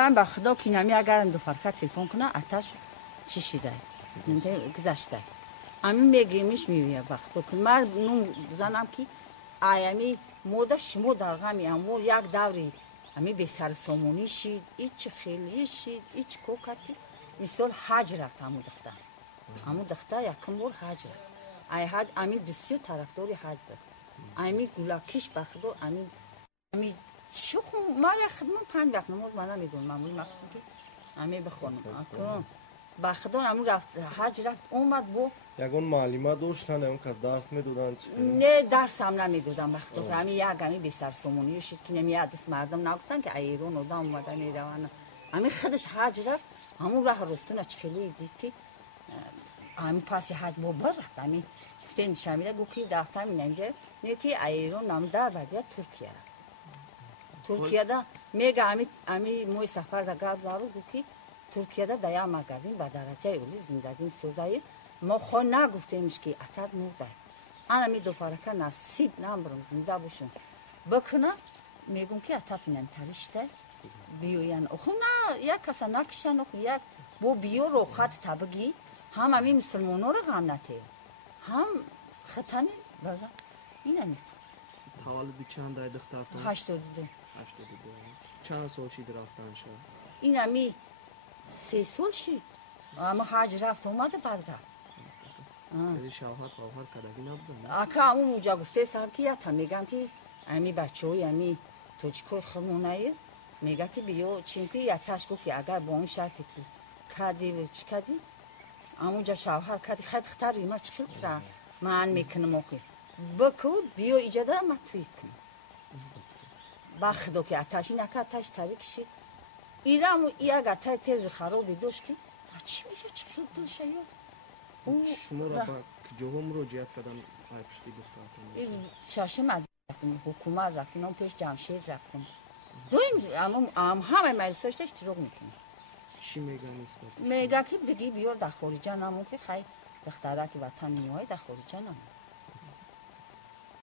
باورم به خدا که نمی اگر دو فرقه تلفن کنه آتش چی شده گذشته امی میگیمش میویه وقتا که من نم زنم که ایامی مودا شما در غمی امو یک دوری امی به سر سامونی شید هیچ خیلی شید هیچ کوکتی مثال حج رفت همو دختر یکم بار حج رفت ای حج امی بسیار طرفداری حج بود امی گلاکیش به خدا امی چه خون ما یک خدمت 5 وقت نماز من نمیدونم معمولی مخصوص که امی بخونم با خدا همون رفت حج رفت اومد با یگان معلمه داشتن اون که درس میدادن نه درس هم نمیدادن وقتا که همین یک همی به سر سامونی شد که نمی دست مردم نگفتن که ایران آدم اومده میرون همین خودش حج رفت همون راه رستون چخیلی دید که همین پاسی حج با بر رفت همین گفتن شمیده گفت که دفتر می نمیشه نه که ایران نام در بدیه ترکیه رفت ترکیه میگه همین موی سفر دا گفت زارو گفت که ترکیه دا یا مگزین با درجه اولی زندگی سوزایی ما خود نگفتیمش که اتاد مرده انا می دو فرقه نصیب نمبرم زنده باشم بکنم میگم که اتاد نمتریشته بیوین اخو نه یک کسا نکشن اخو یک بو بیو رو خط تبگی هم همی مسلمانو رو غم نته هم خطنه بگم این همیت تولد چند ای دخترتون؟ 82 چند سال شید رفتن شد؟ این همی 3 سال شید اما حج رفت اومده بعد رفت یعنی شوهر کدگی نبودن؟ اکا همون موجا گفته صاحب که تا میگم که امی بچه های امی توچکوی خمونه میگه که بیو چیم که یا تشکو که اگر با اون شرطی که کدی و چی کدی همونجا شوهر کدی خد خطر ریما چی خیلی ترا من میکنم اخی بکو بیو ایجاده ما تویت کنم بخدو که اتشی نکه اتش تاریک شید ایرام یک اتای تیز خرابی داشت که چی میشه چی خیلی دل شیاد شما را با کجاها مراجعت کردن ای پشتی دخترتون؟ شاشه مدرسه رفتیم حکومت رفتیم اون پیش جمشید رفتیم دویم همه مجلساش اشتراک میکنیم چی میگن نسبت؟ میگه که بگی بیار در خارجه نمون که خیلی دختره که وطن نیوهای در خارجه نمون